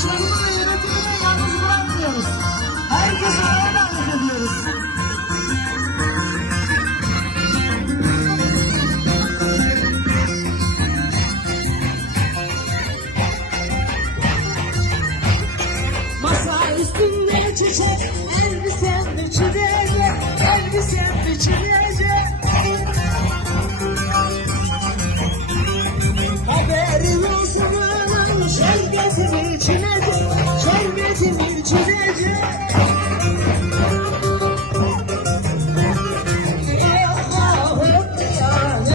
Suçlarını ve yalnız bırakmıyoruz. Herkesi oraya davet ediyoruz. Masa üstünde çiçek çizgi çizeceğim